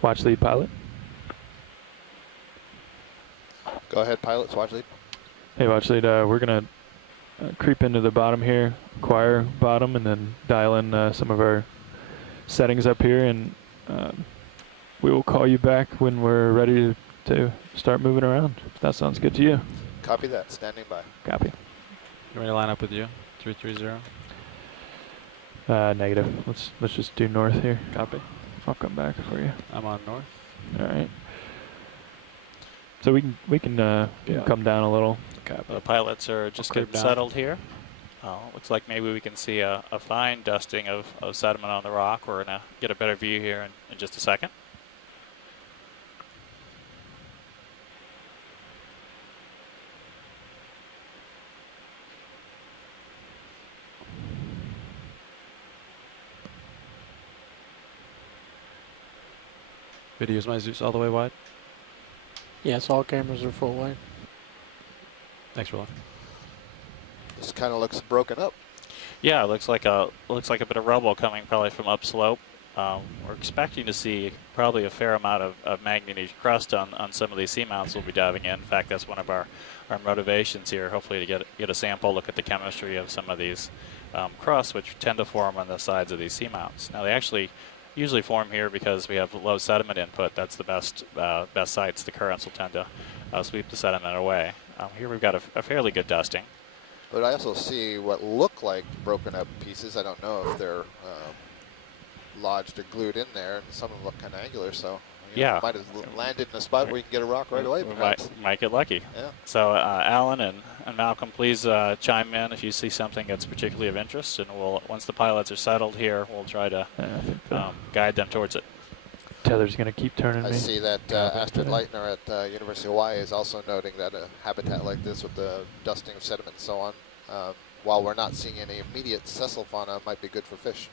Watch lead, pilot. Go ahead, pilots, watch lead. Hey, watch lead. We're gonna creep into the bottom here, acquire bottom, and then dial in some of our settings up here, and we will call you back when we're ready to start moving around. If that sounds good to you. Copy that. Standing by. Copy. You want me to line up with you? 330. Negative. Let's just do north here. Copy. I'll come back for you. I'm on north. All right. So we can come down a little. Copy. The pilots are just getting down. settled here. Looks like maybe we can see a fine dusting of sediment on the rock. We're going to get a better view here in just a second. Videos my Zeus all the way wide. Yes, all cameras are full wide. Thanks, Roland. This kind of looks broken up. Yeah, it looks like a bit of rubble coming probably from upslope. We're expecting to see probably a fair amount of manganese crust on some of these seamounts we'll be diving in. In fact, that's one of our motivations here, hopefully to get a sample, look at the chemistry of some of these crusts, which tend to form on the sides of these seamounts. Now, they actually usually form here because we have low sediment input. That's the best sites. The currents will tend to sweep the sediment away. Here we've got a fairly good dusting. But I also see what look like broken up pieces. I don't know if they're lodged or glued in there, and some of them look kind of angular, so yeah, might have landed in a spot where you can get a rock right away. We might get lucky. Yeah. So Alan and Malcolm, please chime in if you see something that's particularly of interest, and once the pilots are settled here, we'll try to guide them towards it. Tether's going to keep turning I me. see that Astrid Leitner at University of Hawaii is also noting that a habitat like this with the dusting of sediment and so on, while we're not seeing any immediate sessile fauna, might be good for fish.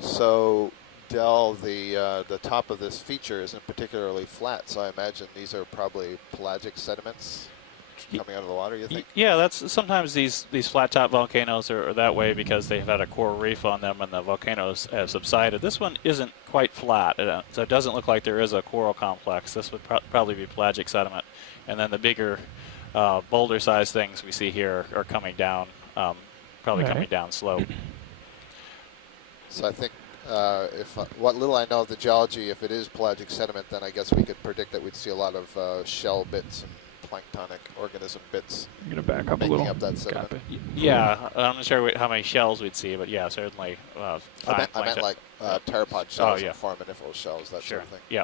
So, Del, the top of this feature isn't particularly flat, so I imagine these are probably pelagic sediments coming out of the water, you think? Yeah, that's sometimes these flat top volcanoes are that way because they've had a coral reef on them and the volcanoes have subsided. This one isn't quite flat, so it doesn't look like there is a coral complex. This would probably be pelagic sediment. And then the bigger boulder sized things we see here are coming down, probably coming down slope. So I think if what little I know of the geology, if it is pelagic sediment, then I guess we could predict that we'd see a lot of shell bits and planktonic organism bits. I'm going to back up a making little. up that sediment. Yeah, I'm not sure how many shells we'd see, but yeah, certainly. I meant like pteropod shells and foraminiferal shells, that sure. sort of thing. Yeah.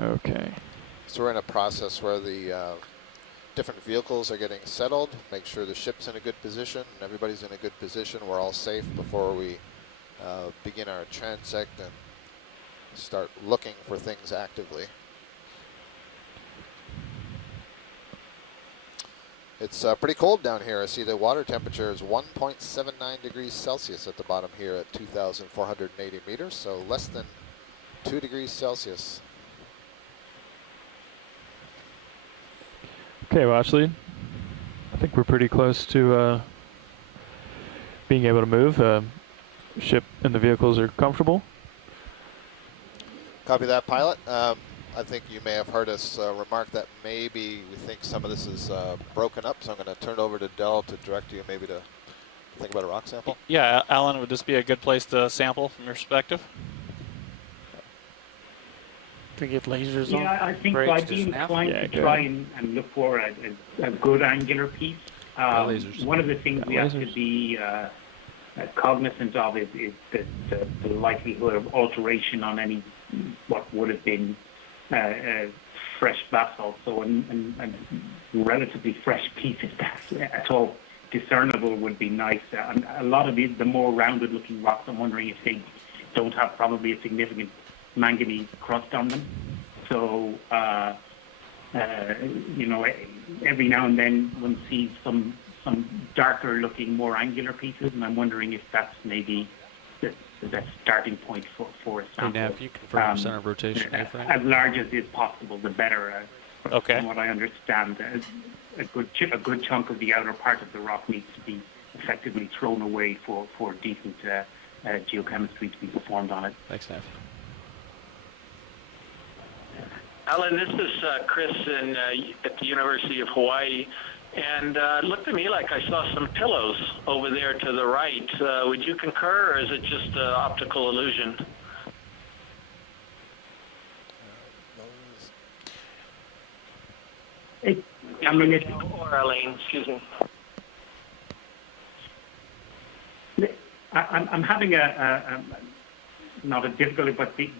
Okay. So we're in a process where the different vehicles are getting settled, make sure the ship's in a good position, and everybody's in a good position. We're all safe before we begin our transect and start looking for things actively. It's pretty cold down here. I see the water temperature is 1.79 degrees Celsius at the bottom here at 2,480 meters, so less than 2 degrees Celsius. Okay, watch lead. I think we're pretty close to being able to move. Ship and the vehicles are comfortable. Copy that, pilot. I think you may have heard us remark that maybe we think some of this is broken up, so I'm going to turn it over to Del to direct you maybe to think about a rock sample. Yeah, Alan, would this be a good place to sample from your perspective? To get lasers on? Yeah, I think Brakes I'd to be snap. inclined to try and look for a good angular piece. Lasers. One of the things we have to lasers. be cognizant of is the likelihood of alteration on any what would have been fresh basalt. So a relatively fresh piece, if that's at all discernible, would be nice. And a lot of the more rounded looking rocks, I'm wondering if they don't have probably a significant manganese crust on them. So, you know, every now and then one sees some some darker looking, more angular pieces, and I'm wondering if that's maybe the best starting point for a Hey, sample. Nav, you confirm center of rotation A-frame? As large as is possible, the better. Okay. From what I understand, a good chunk of the outer part of the rock needs to be effectively thrown away for decent geochemistry to be performed on it. Thanks, Nav. Alan, this is Chris at the University of Hawaii, and it looked to me like I saw some pillows over there to the right. Would you concur, or is it just an optical illusion? Or Elaine, excuse me. I'm having not a difficulty, but the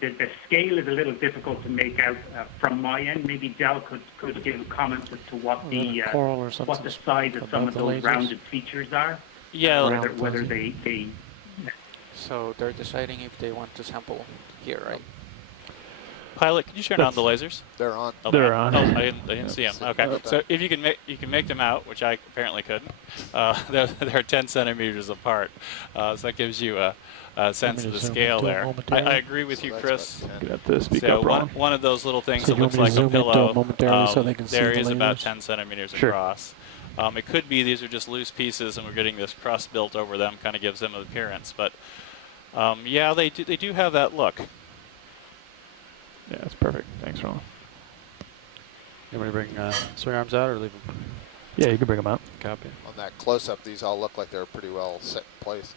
scale is a little difficult to make out from my end. Maybe Del could give a comment as to what the coral or something what the size of some of above the those lasers? rounded features are. Yeah. Whether they So they're deciding if they want to sample here, right? Pilot, can you turn on the lasers? They're on. Oh, They're on. Oh, I didn't see them. Okay, so if you can make them out, which I apparently couldn't. They're 10 centimeters apart, so that gives you a sense of the scale there. I agree with you, Chris. Get this. Speak So up, Ron. one of those little things So that you want looks me to like a zoom into pillow it momentarily so they can see there the is about lasers? 10 centimeters Sure. across. It could be these are just loose pieces and we're getting this crust built over them, kind of gives them an appearance. But yeah, they do have that look. Yeah, that's perfect. Thanks, Ron. You want me to bring swing arms out or leave them? Yeah, you can bring them out. Copy. On that close-up, these all look like they're pretty well set in place.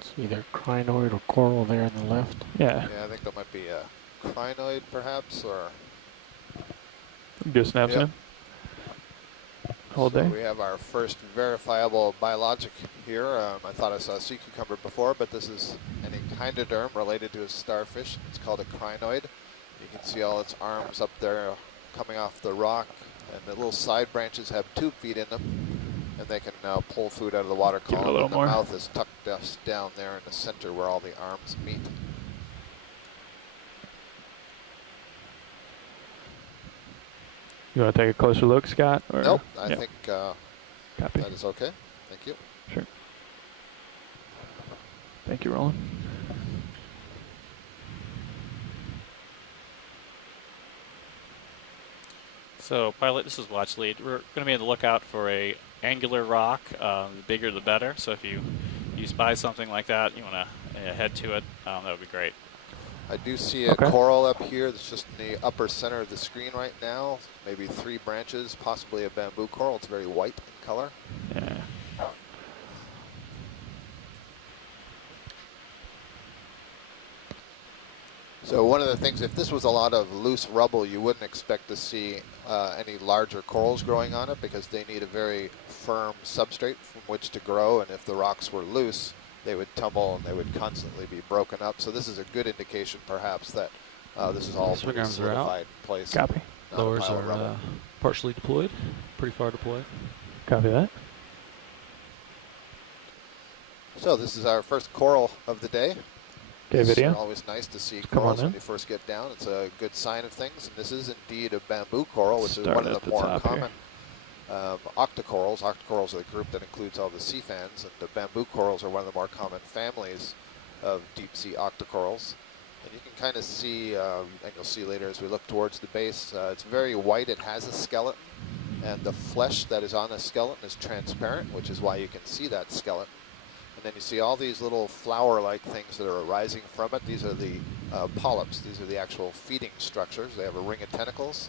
It's either crinoid or coral there on the left. Yeah. Yeah, I think that might be a crinoid, perhaps, or... Do snaps Yep. in. Hold So there. we have our first verifiable biologic here. I thought I saw a sea cucumber before, but this is an echinoderm related to a starfish. It's called a crinoid. You can see all its arms up there coming off the rock, and the little side branches have tube feet in them, and they can now pull food out of the water Give it a column. little And the more. mouth is tucked us down there in the center where all the arms meet. You want to take a closer look, Scott? Or? Nope, I Yeah, think Copy. that is okay. Thank you. Sure. Thank you, Roland. So, pilot, this is watch lead. We're going to be on the lookout for a angular rock. The bigger the better. So if you spy something like that, you want to head to it. That would be great. I do see a Okay. coral up here that's just in the upper center of the screen right now. Maybe 3 branches, possibly a bamboo coral. It's very white in color. Yeah. So one of the things, if this was a lot of loose rubble, you wouldn't expect to see any larger corals growing on it because they need a very firm substrate from which to grow. And if the rocks were loose, they would tumble and they would constantly be broken up. So this is a good indication, perhaps, that this is all Swing pretty arms are out. solidified in place. Copy. Not a Lowers pile of rubble. are partially deployed, pretty far deployed. Copy that. So this is our first coral of the day. Okay, It's video. always nice to see Come on corals when in. you first get down. It's a good sign of things. And this is indeed a bamboo coral, which Start is one at of the the more top here. common octocorals. Octocorals are a group that includes all the sea fans, and the bamboo corals are one of the more common families of deep sea octocorals. And you can kind of see, and you'll see later as we look towards the base, it's very white. It has a skeleton, and the flesh that is on the skeleton is transparent, which is why you can see that skeleton. And then you see all these little flower-like things that are arising from it. These are the polyps. These are the actual feeding structures. They have a ring of tentacles.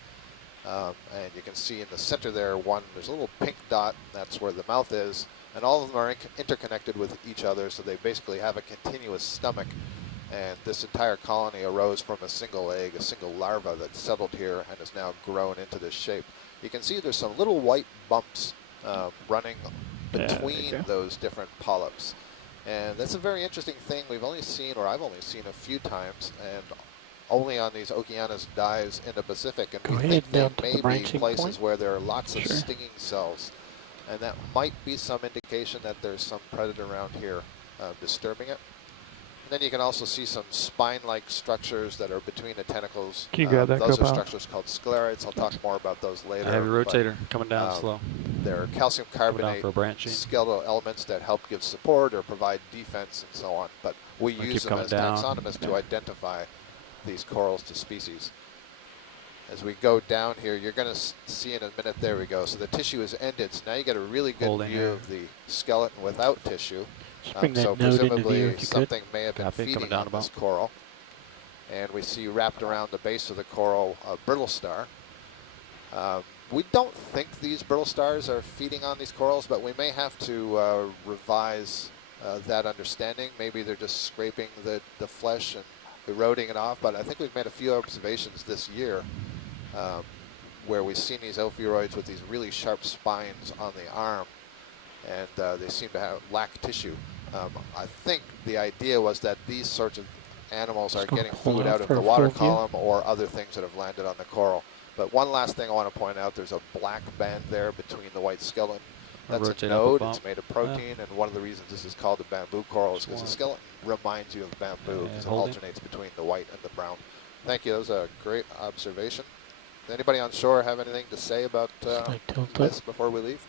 And you can see in the center there, there's a little pink dot. That's where the mouth is. And all of them are interconnected with each other, so they basically have a continuous stomach. And this entire colony arose from a single egg, a single larva that settled here and has now grown into this shape. You can see there's some little white bumps running Yeah, there you between go. those different polyps. And that's a very interesting thing we've only seen, or I've only seen a few times, and only on these Okeanos dives in the Pacific. And Go we ahead think down they to the may be branching places point. where there are lots of Sure. stinging cells. And that might be some indication that there's some predator around here disturbing it. And then you can also see some spine-like structures that are between the tentacles. Can you grab that, Those are co-pilot? structures called sclerites. I'll talk more about those later. I have your but, rotator coming down um, slow. They're calcium carbonate for branching. skeletal elements that help give support or provide defense and so on. But we They use keep them coming as down. taxonomists to identify these corals to species. As we go down here, you're going to see in a minute, there we go. So the tissue is ended. So now you get a really good Holding view here. of the skeleton without tissue. Just bring that So node into view presumably if you could. something may have been Copy, coming feeding down on this about. coral. And we see wrapped around the base of the coral a brittle star. We don't think these brittle stars are feeding on these corals, but we may have to revise that understanding. Maybe they're just scraping the flesh and eroding it off. But I think we've made a few observations this year where we've seen these ophiuroids with these really sharp spines on the arm, and they seem to lack tissue. I think the idea was that these sorts of animals are Just gonna getting pull food out out of for the a water full view. column or other things that have landed on the coral. But one last thing I want to point out, there's a black band there between the white skeleton. That's a Rotate up a node, bump. it's made of protein, and one of the reasons this is called a bamboo coral is because the Swarm. skeleton reminds you of bamboo because it holding. alternates between the white and the brown. Thank you, that was a great observation. Does anybody on shore have anything to say about Like tilt up. this before we leave?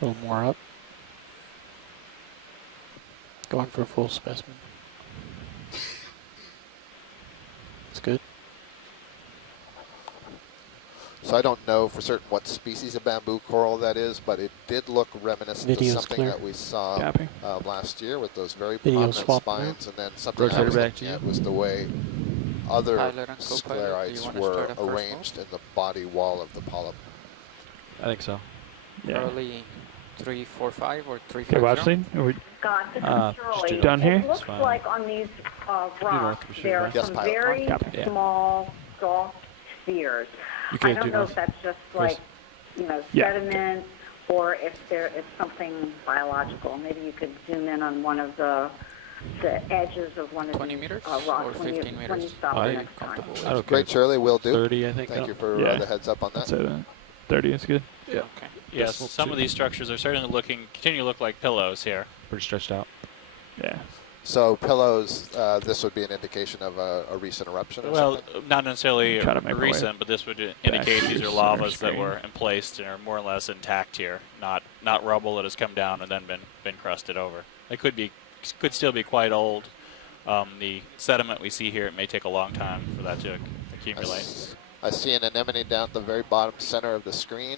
A little more up. Going for a full specimen. That's good. So I don't know for certain what species of bamboo coral that is, but it did look reminiscent Video's of something clear. that we saw Copy. last year with those very Video prominent swap spines, and then something Rotate I it was back looking to at you. was the way other Pilot and co-pilot, do you sclerites wanna were start a first arranged in the body wall of the polyp. I think so. Yeah. Early 345 or Okay, 350. Watchley, are we Scott, this Uh, is just Shirley. do done here? It looks It's fine. like on these rocks north, we should there are north. Yes, some pilot. very Copy. Yeah. small, soft spheres. You I could don't do know north. if that's just Chris. like, Yeah. sediment or if there is something biological. Maybe you could zoom in on one of the edges of one of 20 these meters rocks or when you 15 when you meters? stop I the am next time. comfortable with I don't Great, Shirley, will do. 30, I think. Thank so. you for Yeah. the heads up on I'd that. say that 30 is good. Yeah. Okay. Yes, Decimal some of 2. these structures are certainly continue to look like pillows here. Pretty stretched out. Yeah. So pillows, this would be an indication of a recent eruption or Well, something? not necessarily Try to make my way recent, but this would indicate these are to lavas center that were screen. in place and are more or less intact here, not rubble that has come down and then been crusted over. They could still be quite old. The sediment we see here, it may take a long time for that to accumulate. I see an anemone down at the very bottom center of the screen.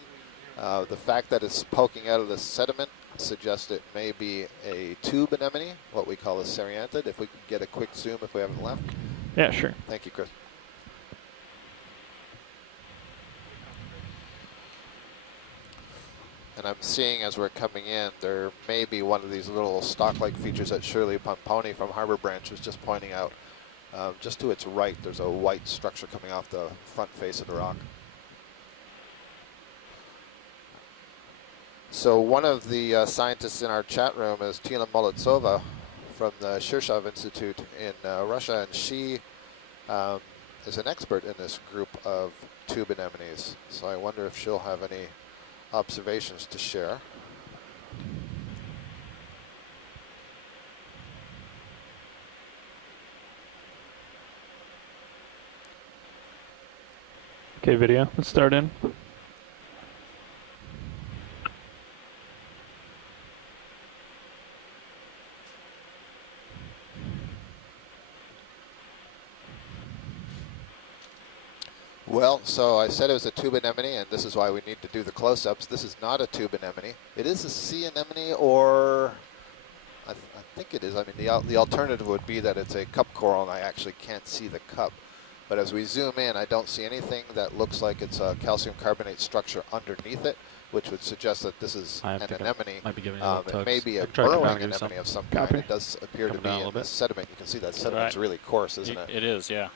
The fact that it's poking out of the sediment suggests it may be a tube anemone, what we call a serianthid. If we could get a quick zoom if we haven't left. Yeah, sure. Thank you, Chris. And I'm seeing as we're coming in, there may be one of these little stalk-like features that Shirley Pomponi from Harbor Branch was just pointing out. Just to its right, there's a white structure coming off the front face of the rock. So one of the scientists in our chat room is Tina Molodtsova from the Shirshov Institute in Russia, and she is an expert in this group of tube anemones. So I wonder if she'll have any observations to share. Okay, video. Let's start in. Well, so I said it was a tube anemone, and this is why we need to do the close-ups. This is not a tube anemone. It is a sea anemone, or I think it is. I mean, the alternative would be that it's a cup coral, and I actually can't see the cup. But as we zoom in, I don't see anything that looks like it's a calcium carbonate structure underneath it, which would suggest that this is I an think I anemone. might be giving it a little It may tugs. be I a can try to come burrowing down and do anemone some. of some kind. Copy. It does appear to Come be down a in little the bit. sediment. You can see that sediment's Right. really coarse, isn't it? It is, yeah.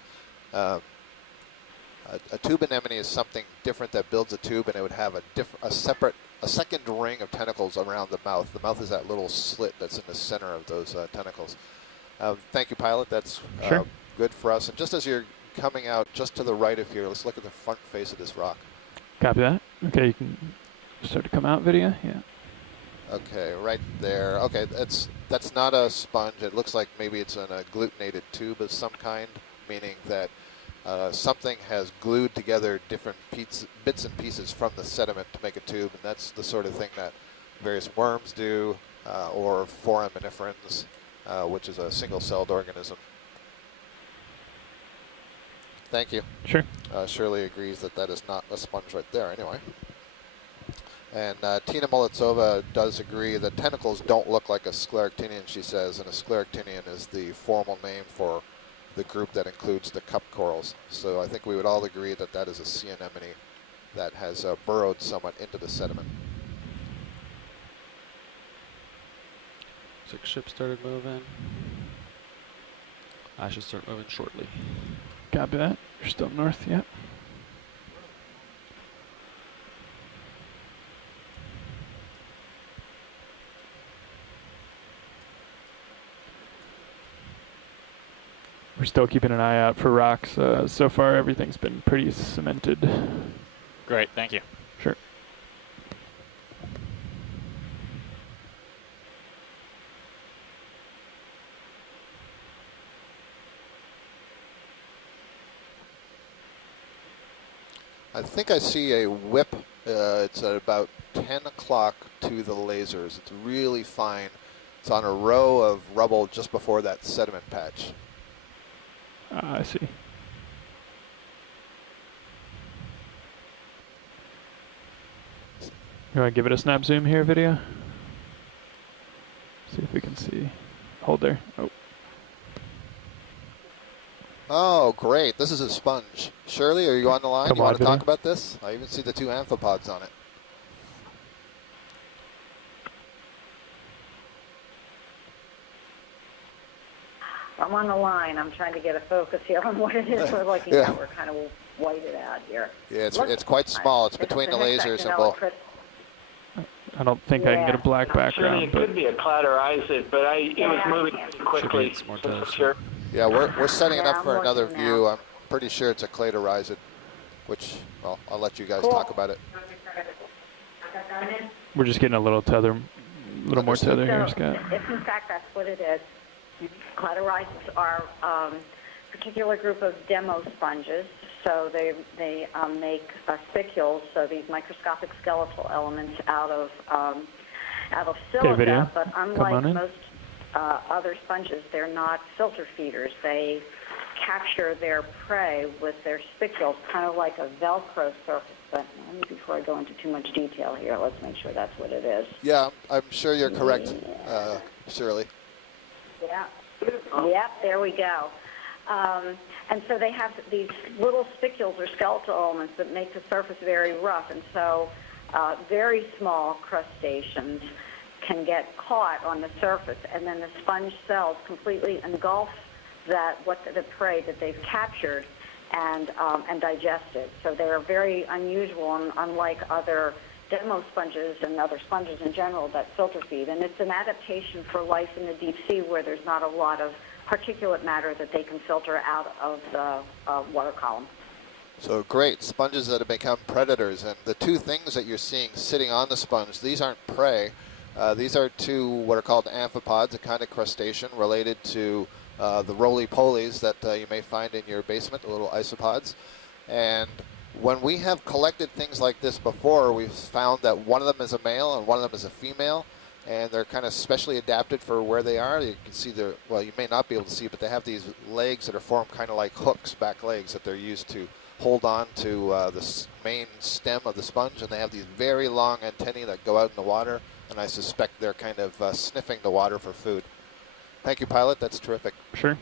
A tube anemone is something different that builds a tube, and it would have a second ring of tentacles around the mouth. The mouth is that little slit that's in the center of those tentacles. Thank you, pilot. That's Sure. good for us. And just as you're coming out, just to the right of here, let's look at the front face of this rock. Copy that. Okay, you can start to come out video. Yeah. Okay, right there. Okay, That's not a sponge. It looks like maybe it's an agglutinated tube of some kind, meaning that something has glued together different bits and pieces from the sediment to make a tube, and that's the sort of thing that various worms do, or foraminiferans, which is a single-celled organism. Thank you. Sure. Shirley agrees that that is not a sponge right there anyway. And Tina Molitsova does agree that tentacles don't look like a scleractinian, she says, and a scleractinian is the formal name for the group that includes the cup corals. So I think we would all agree that that is a sea anemone that has burrowed somewhat into the sediment. Looks like ship started moving. I should start moving shortly. Copy that. You're still north, yeah. We're still keeping an eye out for rocks. So far, everything's been pretty cemented. Great, thank you. Sure. I think I see a whip. It's at about 10 o'clock to the lasers. It's really fine. It's on a row of rubble just before that sediment patch. I see. You want to give it a snap zoom here, video? See if we can see. Hold there. Oh. Oh, great. This is a sponge. Shirley, are you on the line? Come You on, want to talk video. about this? I even see the 2 amphipods on it. I'm on the line. I'm trying to get a focus here on what it is we're looking Yeah. at. We're kind of whited out here. Yeah, it's quite small. It's between the lasers, and we'll... I don't think I can get a black Surely background, it but could be a cladorhizid, but it was moving quickly. Should be more so toast. sure. Yeah, we're setting it Yeah, up for I'm another looking view. now. I'm pretty sure it's a cladorhizid, which, well, I'll let you guys Cool. talk about it. we're just getting a little tether, a little more Understood. tether here, So, Scott. if in fact that's what it is, cladorhizis are a particular group of demo sponges. So they make spicules, so these microscopic skeletal elements out of silica. video. But Come unlike on in. most other sponges, they're not filter feeders. They capture their prey with their spicules, kind of like a Velcro surface. But let me, before I go into too much detail here, let's make sure that's what it is. Yeah, I'm sure you're correct, Shirley. Yeah. Yep, there we go. And so they have these little spicules or skeletal elements that make the surface very rough. And so very small crustaceans can get caught on the surface. And then the sponge cells completely engulf the prey that they've captured and digest it. So they're very unusual and unlike other demo sponges and other sponges in general that filter feed. And it's an adaptation for life in the deep sea where there's not a lot of particulate matter that they can filter out of the water column. So great, sponges that have become predators. And the 2 things that you're seeing sitting on the sponge, these aren't prey. These are 2 what are called amphipods, a kind of crustacean related to the roly-polies that you may find in your basement, the little isopods. And when we have collected things like this before, we've found that one of them is a male and one of them is a female, and they're kind of specially adapted for where they are. You can see well, you may not be able to see, but they have these legs that are formed kind of like hooks, back legs, that they're used to hold on to the main stem of the sponge, and they have these very long antennae that go out in the water, and I suspect they're kind of sniffing the water for food. Thank you, pilot. That's terrific. Sure.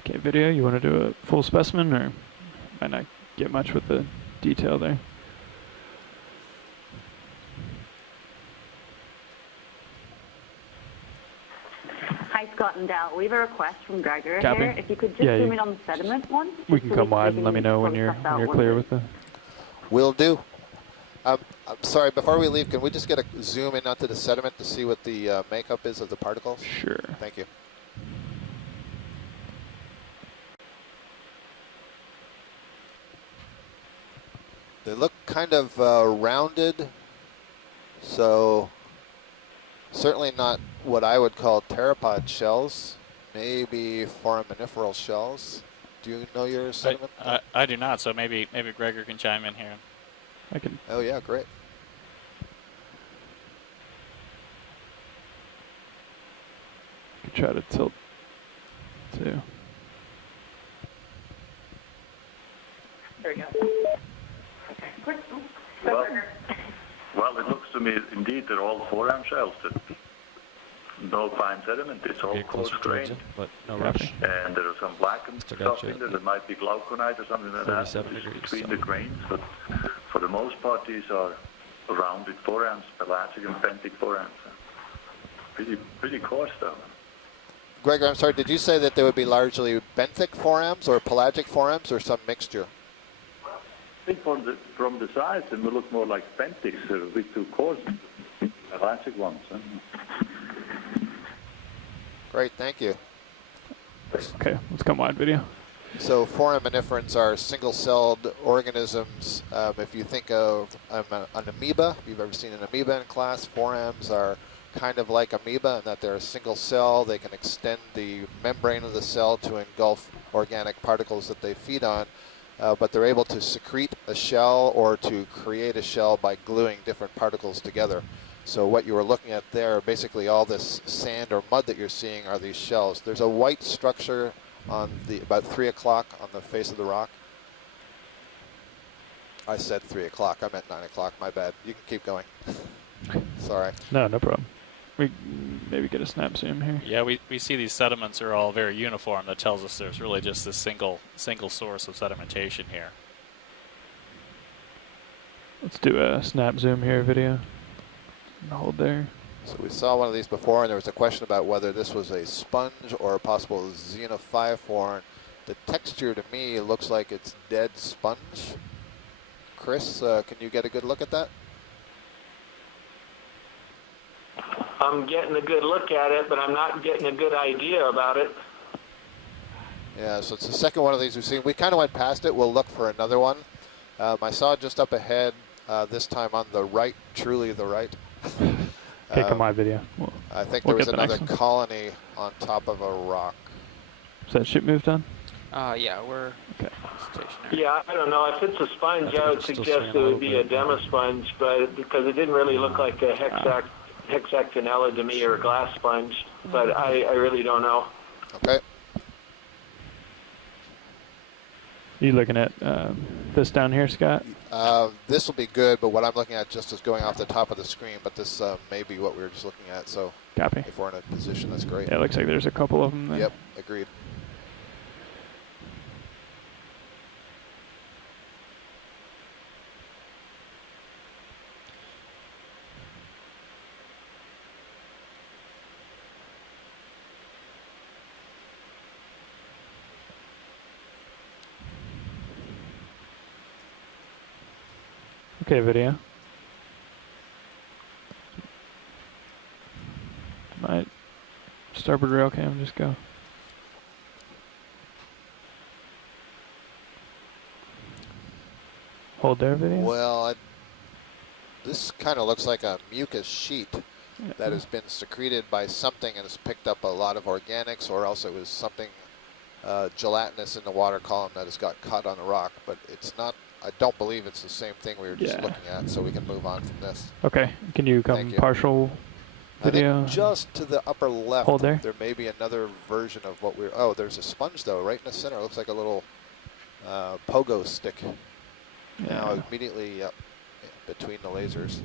Okay, video, you want to do a full specimen, or might not get much with the detail there? Hi, Scott and Dal. We have a request from Gregor Copy. here. If you could just Yeah, zoom you- in on the sediment one. We just can so come wide can and let me know when you're process out what clear it with the. Will do. I'm sorry, before we leave, can we just get a zoom in onto the sediment to see what the makeup is of the particles? Sure. Thank you. They look kind of rounded, so Certainly not what I would call pteropod shells. Maybe foraminiferal shells. Do you know your sediment? I do not, so maybe Gregor can chime in here. I can. Oh yeah, great. Try to tilt too. There we go. Well, it looks to me indeed they're all forehand shells. No fine sediment. It's all coarse grained. But no Copy. rush. And there are some blackened Still got stuff you in there at that might be glauconite or something like that 37 degrees, between so. the grains. But for the most part, these are rounded forehands, pelagic and benthic forehands. Pretty coarse though. Gregor, I'm sorry, did you say that they would be largely benthic forams or pelagic forams or some mixture? I think from the size, it will look more like benthics. They're a bit too coarse. Pelagic ones. Great, thank you. Okay, let's come wide video. So foraminiferans are single-celled organisms. If you think of an amoeba, if you've ever seen an amoeba in class, forams are kind of like amoeba in that they're a single cell. They can extend the membrane of the cell to engulf organic particles that they feed on, but they're able to secrete a shell or to create a shell by gluing different particles together. So what you were looking at there, basically all this sand or mud that you're seeing are these shells. There's a white structure on the about 3 o'clock on the face of the rock. I said 3 o'clock. I meant 9 o'clock. My bad. You can keep going. Sorry. No problem. We maybe get a snap zoom here. Yeah, we see these sediments are all very uniform. That tells us there's really just this single source of sedimentation here. Let's do a snap zoom here video. Hold there. So we saw one of these before, and there was a question about whether this was a sponge or a possible xenophyphorn. The texture to me looks like it's dead sponge. Chris, can you get a good look at that? I'm getting a good look at it, but I'm not getting a good idea about it. Yeah, so it's the second one of these we've seen. We kind of went past it. We'll look for another one. I saw it just up ahead, this time on the right, truly the right. Okay, come on video. I think we'll there was get the another next one. colony on top of a rock. Is that ship moved on? Yeah, we're Okay. stationary. Yeah, I don't know. If it's a sponge, I would suggest it would be a demosponge, but because it didn't really look like a hexactinella to me or a glass sponge, but I really don't know. Okay. You looking at this down here, Scott? This will be good, but what I'm looking at just is going off the top of the screen, but this may be what we were just looking at, so Copy. if we're in a position, that's great. Yeah, it looks like there's a couple of them there. Yep, agreed. Okay, video. My starboard rail cam, just go. Hold there, video. Well, this kind of looks like a mucus sheet Yeah. that has been secreted by something and has picked up a lot of organics, or else it was something gelatinous in the water column that has got caught on the rock, but it's not. I don't believe it's the same thing we were just Yeah. looking at, so we can move on from this. Okay, can you come Thank you. partial I video? think just to the upper left, Hold there. there may be another version of what we're. Oh, there's a sponge though, right in the center. It looks like a little pogo stick. Now Yeah. immediately between the lasers.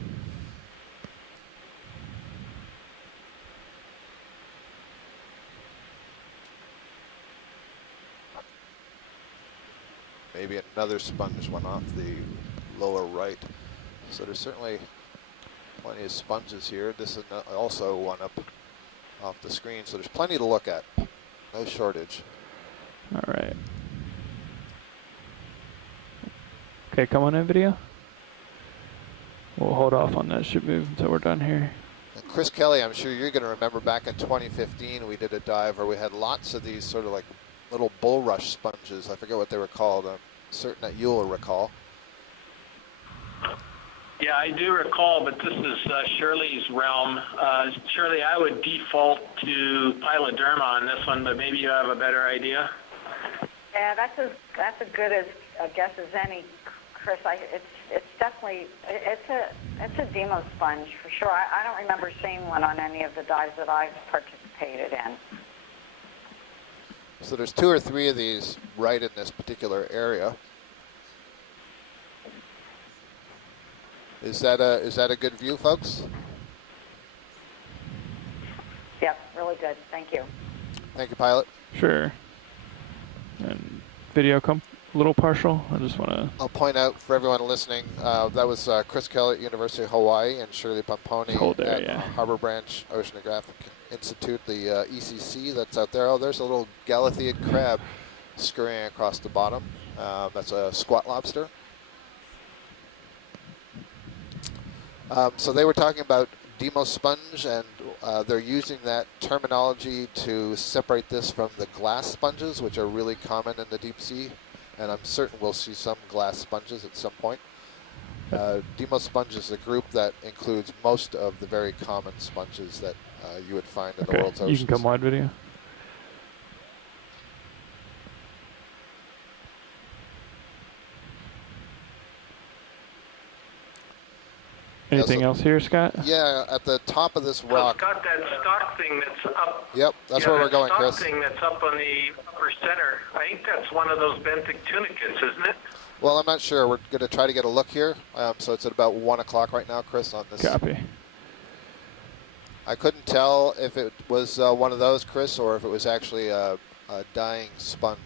Maybe another sponge went off the lower right. So there's certainly plenty of sponges here. This is also one up off the screen. So there's plenty to look at. No shortage. All right. Okay, come on in, video. We'll hold off on that ship move until we're done here. And Chris Kelly, I'm sure you're going to remember back in 2015 we did a dive where we had lots of these sort of like little bulrush sponges. I forget what they were called. I'm certain that you'll recall. Yeah, I do recall, but this is Shirley's realm. Shirley, I would default to piloderma on this one, but maybe you have a better idea. Yeah, that's as good as a guess as any, Chris. It's definitely it's a demo sponge for sure. I don't remember seeing one on any of the dives that I've participated in. So there's 2 or 3 of these right in this particular area. Is that a good view, folks? Yep, really good. Thank you. Thank you, pilot. Sure. And video come a little partial. I just want to. I'll point out for everyone listening, that was Chris Kelly at University of Hawaii and Shirley Pomponi at Harbor Branch Oceanographic Institute, the ECC that's out there. Oh, there's a little Galatheid crab scurrying across the bottom. That's a squat lobster. So they were talking about demo sponge, and they're using that terminology to separate this from the glass sponges, which are really common in the deep sea. And I'm certain we'll see some glass sponges at some point. Demo sponge is a group that includes most of the very common sponges that you would find in the world's oceans. You can come wide video. Anything else here, Scott? Yeah, at the top of this rock. Scott, that stock thing that's up. Yep, that's where we're going, Chris. Stock thing that's up on the upper center. I think that's one of those benthic tunicates, isn't it? Well, I'm not sure. We're going to try to get a look here. So it's at about 1 o'clock right now, Chris, on this. Copy. I couldn't tell if it was one of those, Chris, or if it was actually a dying sponge.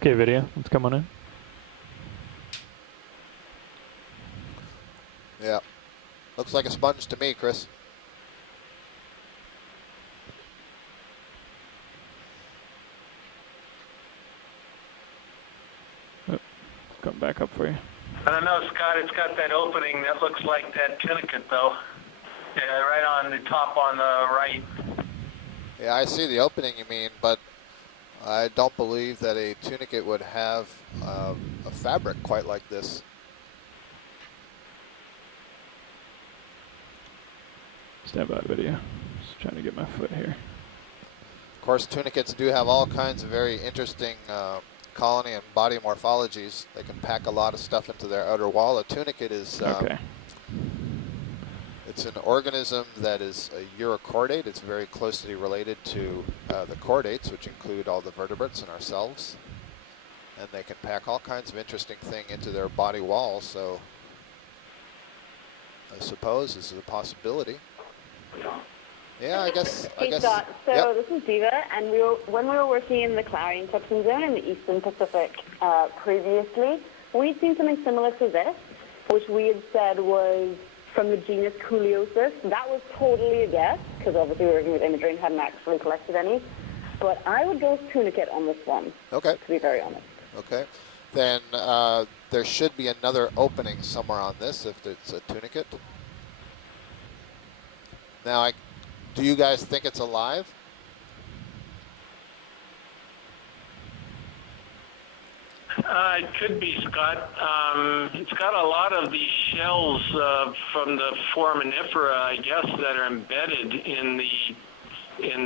Okay, video. Let's come on in. Yeah. Looks like a sponge to me, Chris. Oh, come back up for you. I don't know, Scott. It's got that opening that looks like that tunicate, though. Yeah, right on the top on the right. Yeah, I see the opening you mean, but I don't believe that a tunicate would have a fabric quite like this. Stand by video. Just trying to get my foot here. Of course, tunicates do have all kinds of very interesting colony and body morphologies. They can pack a lot of stuff into their outer wall. A tunicate is it's an organism that is a urochordate. It's very closely related to the chordates, which include all the vertebrates and ourselves. And they can pack all kinds of interesting thing into their body wall. So I suppose this is a possibility. Yeah, I guess. Scott, so yep. This is Diva, and when we were working in the Clarion Subsea Zone in the Eastern Pacific previously, we'd seen something similar to this, which we had said was from the genus Culeosus. That was totally a guess, because obviously we were working with imagery and hadn't actually collected any. But I would go with tunicate on this one, okay, to be very honest. Okay. Then there should be another opening somewhere on this if it's a tunicate. Now, do you guys think it's alive? It could be, Scott. It's got a lot of these shells from the foraminifera, I guess, that are embedded in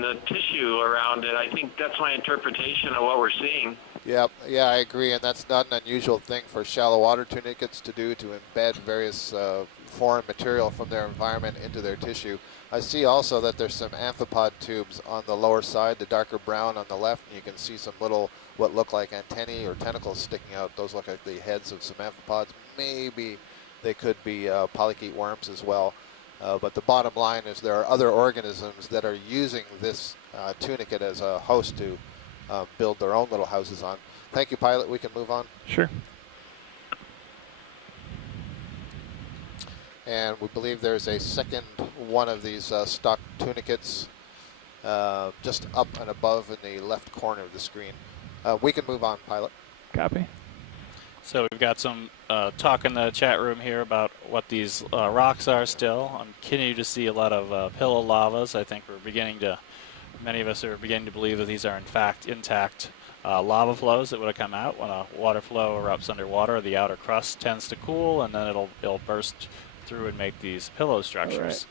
the tissue around it. I think that's my interpretation of what we're seeing. Yeah, I agree, and that's not an unusual thing for shallow water tunicates to do, to embed various foreign material from their environment into their tissue. I see also that there's some amphipod tubes on the lower side, the darker brown on the left, and you can see some little, what look like antennae or tentacles sticking out. Those look like the heads of some amphipods. Maybe they could be polychaete worms as well. But the bottom line is there are other organisms that are using this tunicate as a host to build their own little houses on. Thank you, pilot. We can move on. Sure. And we believe there's a second one of these stock tunicates just up and above in the left corner of the screen. We can move on, pilot. Copy. So we've got some talk in the chat room here about what these rocks are still. I'm continuing to see a lot of pillow lavas. I think many of us are beginning to believe that these are in fact intact lava flows that would have come out when a water flow erupts underwater. The outer crust tends to cool, and then it'll burst through and make these pillow structures.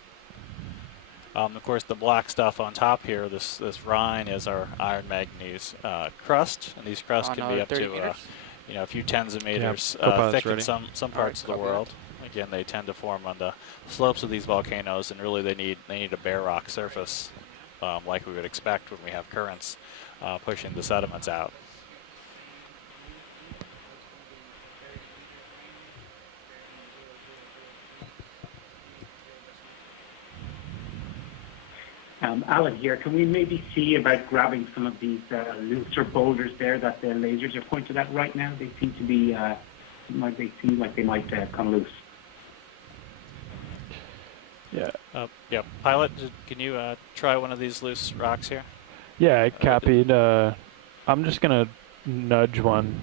Of course, the black stuff on top here, this rime, is our iron manganese crust, and these crusts can be up to a few tens of meters thick in some parts of the world. Again, they tend to form on the slopes of these volcanoes, and really they need a bare rock surface, like we would expect when we have currents pushing the sediments out. Alan here, can we maybe see about grabbing some of these looser boulders there that the lasers are pointed at right now? They seem to be, they seem like they might come loose. Yeah. Yeah, pilot, can you try one of these loose rocks here? Yeah, I copied. I'm just gonna nudge one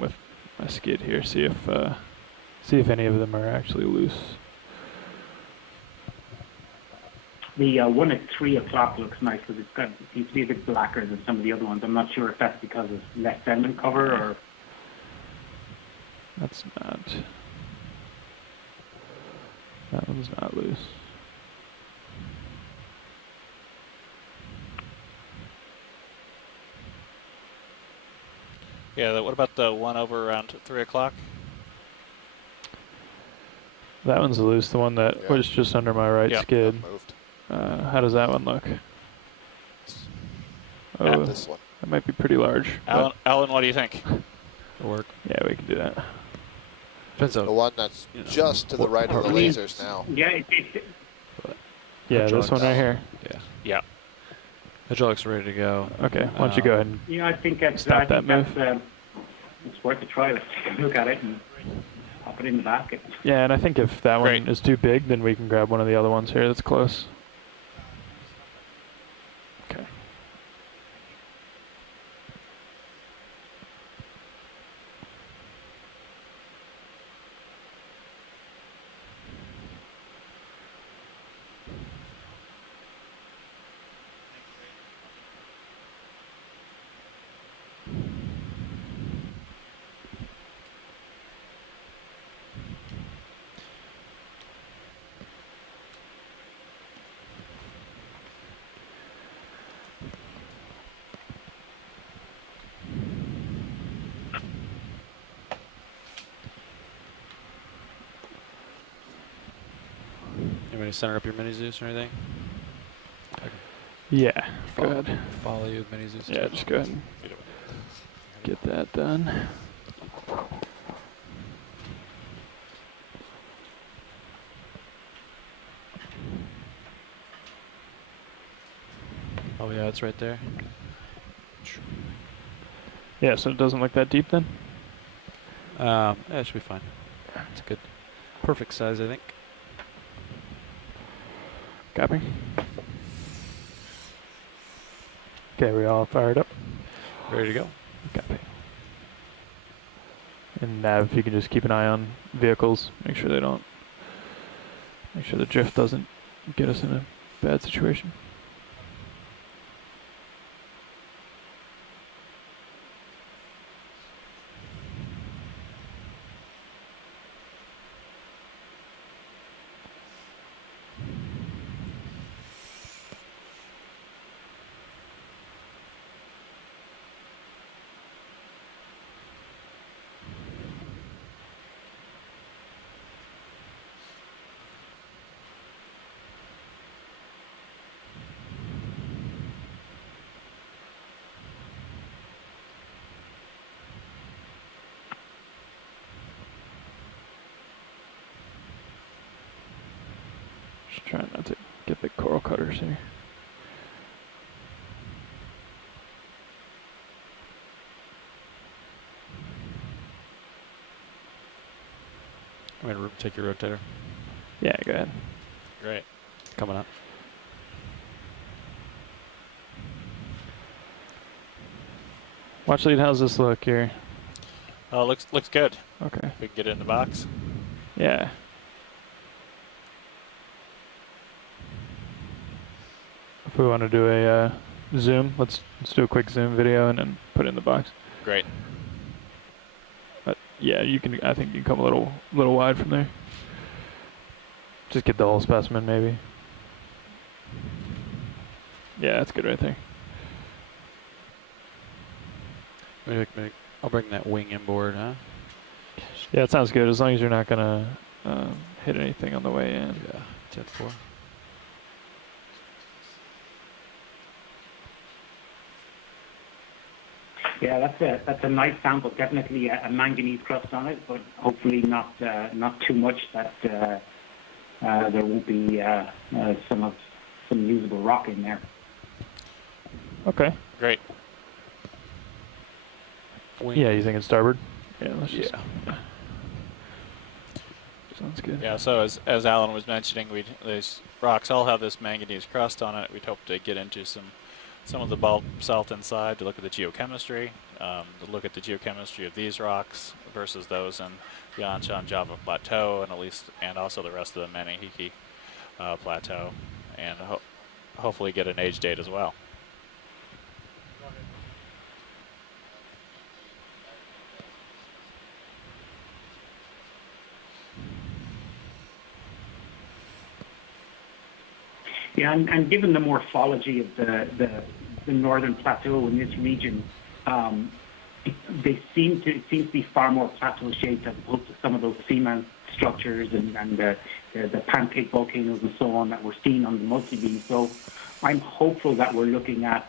with my skid here, see if any of them are actually loose. The one at 3 o'clock looks nice because it seems to be a bit blacker than some of the other ones. I'm not sure if that's because of less sediment cover or... That one's not loose. Yeah, what about the one over around 3 o'clock? That one's loose, the one that was just under my right skid. Moved. How does that one look? Oh, this one. That might be pretty large. Alan, what do you think? It'll work. Yeah, we can do that. The one that's just to the right of the lasers now. Yeah, yeah, this one right here. Yeah. Hydraulics are ready to go. Okay, why don't you go ahead and yeah, I think that's stop that move. It's worth a try. Let's take a look at it and pop it in the basket. Yeah, and I think if that one is too big, then we can grab one of the other ones here that's close. Okay. You want to center up your mini Zeus or anything? Yeah, go ahead. Follow you with mini Zeus. Yeah, just go ahead and get that done. Oh yeah, it's right there. Yeah, so it doesn't look that deep then? Yeah, it should be fine. It's good. Perfect size, I think. Copy. Okay, we all fired up? Ready to go. Copy. And Nav, if you can just keep an eye on vehicles, make sure the drift doesn't get us in a bad situation. Just trying not to get the coral cutters here. I'm going to take your rotator. Yeah, go ahead. Great. Coming up. Watch lead, how's this look here? Oh, looks good. Okay. We can get it in the box. Yeah. If we want to do a zoom, let's do a quick zoom video and then put it in the box. Great. But yeah, you can. I think you can come a little wide from there. Just get the whole specimen, maybe. Yeah, that's good right there. Maybe I'll bring that wing inboard, huh? Yeah, it sounds good as long as you're not gonna hit anything on the way in. Yeah, 10-4. Yeah, that's a nice sample. Definitely a manganese crust on it, but hopefully not too much that there won't be some usable rock in there. Okay. Great. Wing. Yeah, you thinking starboard? Yeah. Let's just, Yeah. Sounds good. Yeah. So as Alan was mentioning, these rocks all have this manganese crust on it. We'd hope to get into some of the bulk salt inside to look at the geochemistry, to look at the geochemistry of these rocks versus those in the Anshan Java Plateau, and also the rest of the Manihiki Plateau, and hopefully get an age date as well. Yeah, and given the morphology of the northern plateau in this region, it seems to be far more plateau shaped as opposed to some of those seamount structures and the pancake volcanoes and so on that we're seeing on the multi-beam. So I'm hopeful that we're looking at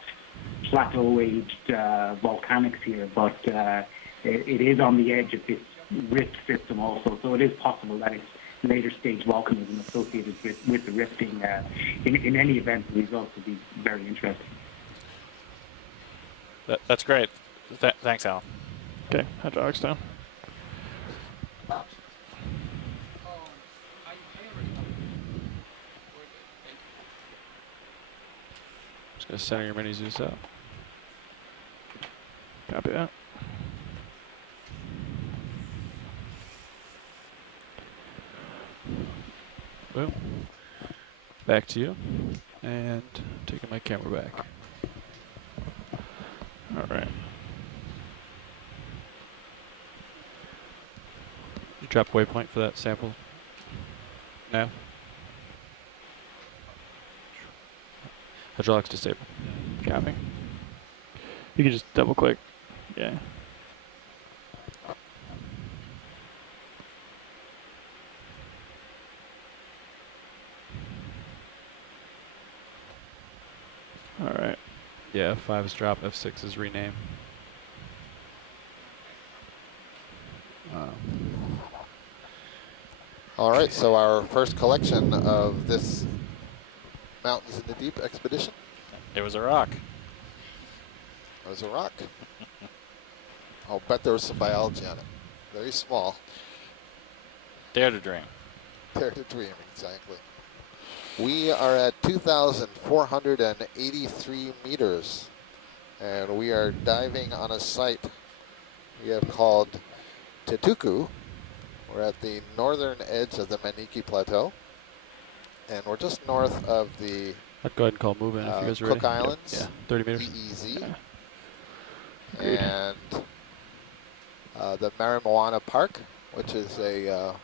plateau-aged volcanics here, but it is on the edge of this rift system also, so it is possible that it's later stage volcanism associated with the rifting. In any event, the results will be very interesting. That's great. Thanks, Alan. Okay, hydraulics down. Just gonna center your mini Zeus out. Copy that. Boom. Back to you. And taking my camera back. All right. You drop waypoint for that sample? No? Hydraulics disabled. Copy. You can just double click. Yeah. All right. Yeah, F5 is drop, F6 is rename. All right, so our first collection of this Mountains in the Deep expedition. It was a rock. It was a rock. I'll bet there was some biology on it. Very small. Dare to dream. Dare to dream, exactly. We are at 2,483 meters, and we are diving on a site we have called Tetuku. We're at the northern edge of the Manihiki Plateau, and we're just north of the I'd go ahead and call move in if you guys are ready. Cook Islands, Yeah, 30 meters. EEZ, Yeah. and the Marimoana Park, which is a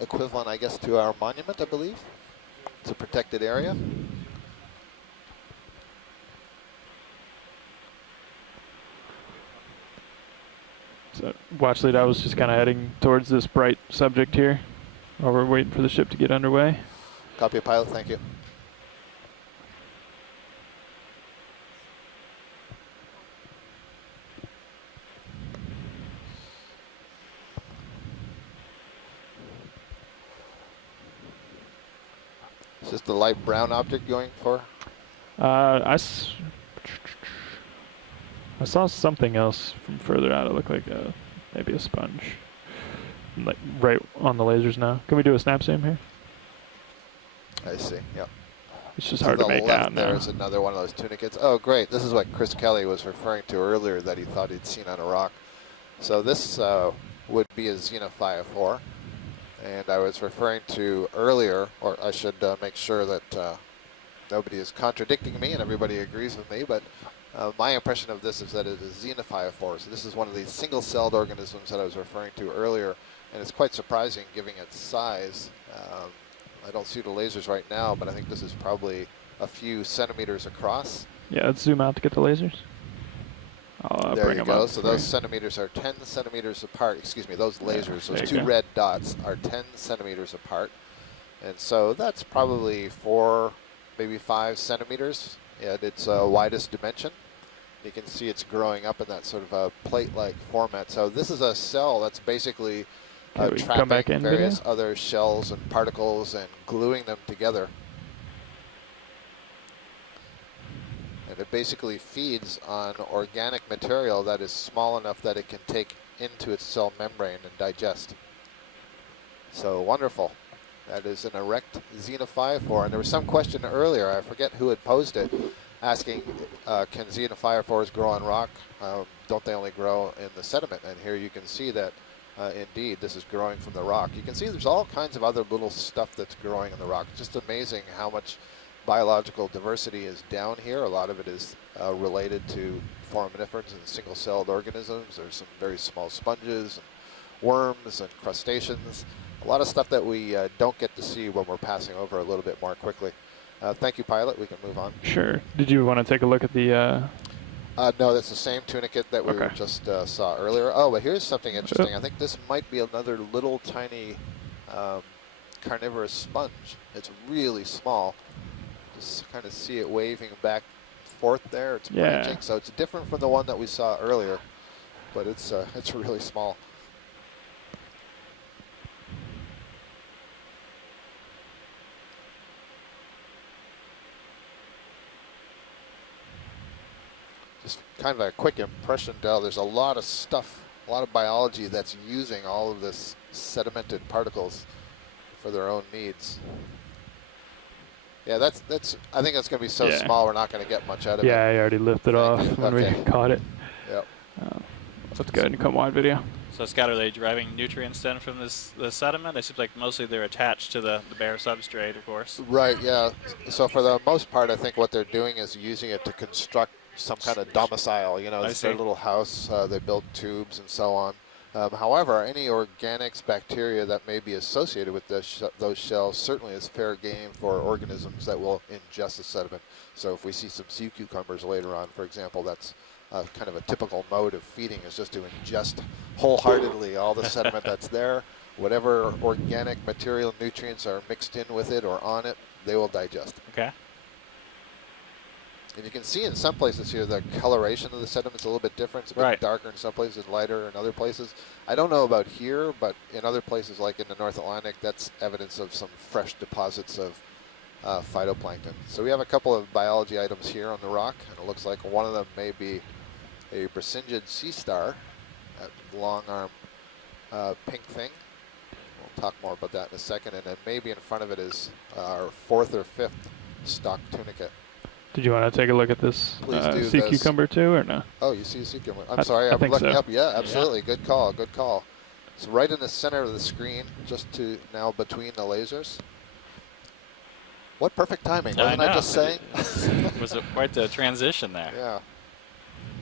equivalent, I guess, to our monument, I believe. It's a protected area. So watch lead, I was just kind of heading towards this bright subject here while we're waiting for the ship to get underway. Copy, pilot, thank you. Is this the light brown object going for? I saw something else from further out. It looked like maybe a sponge. Like right on the lasers now. Can we do a snap zoom here? I see, yep. It's just hard to make out now. There's another one of those tunicates. Oh, great. This is what Chris Kelly was referring to earlier that he thought he'd seen on a rock. So this would be a Xenophi 4. And I was referring to earlier, or I should make sure that nobody is contradicting me and everybody agrees with me, but my impression of this is that it is Xenophi 4. So this is one of these single-celled organisms that I was referring to earlier, and it's quite surprising given its size. I don't see the lasers right now, but I think this is probably a few centimeters across. Yeah, let's zoom out to get the lasers. I'll There bring you them go. up So for those you. centimeters are 10 centimeters apart. Excuse me, those lasers, there those you two go. red dots are 10 centimeters apart. And so that's probably 4, maybe 5 centimeters at its widest dimension. You can see it's growing up in that sort of a plate-like format. So this is a cell that's basically Okay, we can come back trapping in various video. other shells and particles and gluing them together. And it basically feeds on organic material that is small enough that it can take into its cell membrane and digest. So wonderful. That is an erect Xenophi 4. And there was some question earlier, I forget who had posed it, asking, can Xenophi 4s grow on rock? Don't they only grow in the sediment? And here you can see that, indeed, this is growing from the rock. You can see there's all kinds of other little stuff that's growing in the rock. It's just amazing how much biological diversity is down here. A lot of it is related to foraminifers and single-celled organisms. There's some very small sponges and worms and crustaceans. A lot of stuff that we don't get to see when we're passing over a little bit more quickly. Thank you, pilot. We can move on. Sure. Did you want to take a look at the... No, that's the same tunicate that we Okay. just saw earlier. Oh, but here's something interesting. I think this might be another little tiny carnivorous sponge. It's really small. Just kind of see it waving back and forth there. It's Yeah. branching, so it's different from the one that we saw earlier, but it's really small. Just kind of a quick impression, Del. There's a lot of stuff, a lot of biology that's using all of this sedimented particles for their own needs. Yeah, that's. I think that's going to be so Yeah. small, we're not going to get much out of it. Yeah, I already lifted off when Okay. we caught it. Yep. Let's go ahead and come wide video. So Scott, are they deriving nutrients then from the sediment? It seems like mostly they're attached to the bare substrate, of course. Right, yeah. So for the most part, I think what they're doing is using it to construct some kind of domicile. You know, I it's their see. little house. They build tubes and so on. However, any organics, bacteria that may be associated with those shells certainly is fair game for organisms that will ingest the sediment. So if we see some sea cucumbers later on, for example, that's kind of a typical mode of feeding, is just to ingest wholeheartedly all the sediment that's there. Whatever organic material, nutrients are mixed in with it or on it, they will digest. Okay. And you can see in some places here the coloration of the sediment is a little bit different. It's a bit Right. darker in some places, lighter in other places. I don't know about here, but in other places like in the North Atlantic, that's evidence of some fresh deposits of phytoplankton. So we have a couple of biology items here on the rock, and it looks like one of them may be a Brisingid sea star, that long arm pink thing. We'll talk more about that in a second. And then maybe in front of it is our 4th or 5th stalk tunicate. Did you want to take a look at this Please do. sea This- cucumber too, or no? Oh, you see a sea cucumber. I'm I- sorry, I I'm think looking so. up. Yeah, absolutely. Good call, good call. It's right in the center of the screen, just to now between the lasers. What perfect timing, wasn't I just saying? It was quite the transition there. Yeah.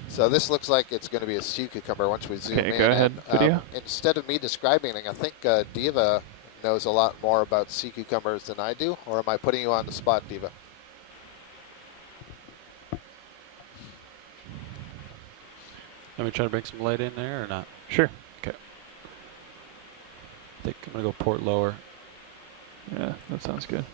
So this looks like it's going to be a sea cucumber once we zoom Okay, in. go ahead, And, video. instead of me describing it, I think Diva knows a lot more about sea cucumbers than I do, or am I putting you on the spot, Diva? Let me try to bring some light in there or not? Sure. Okay. I think I'm going to go port lower. Yeah, that sounds good.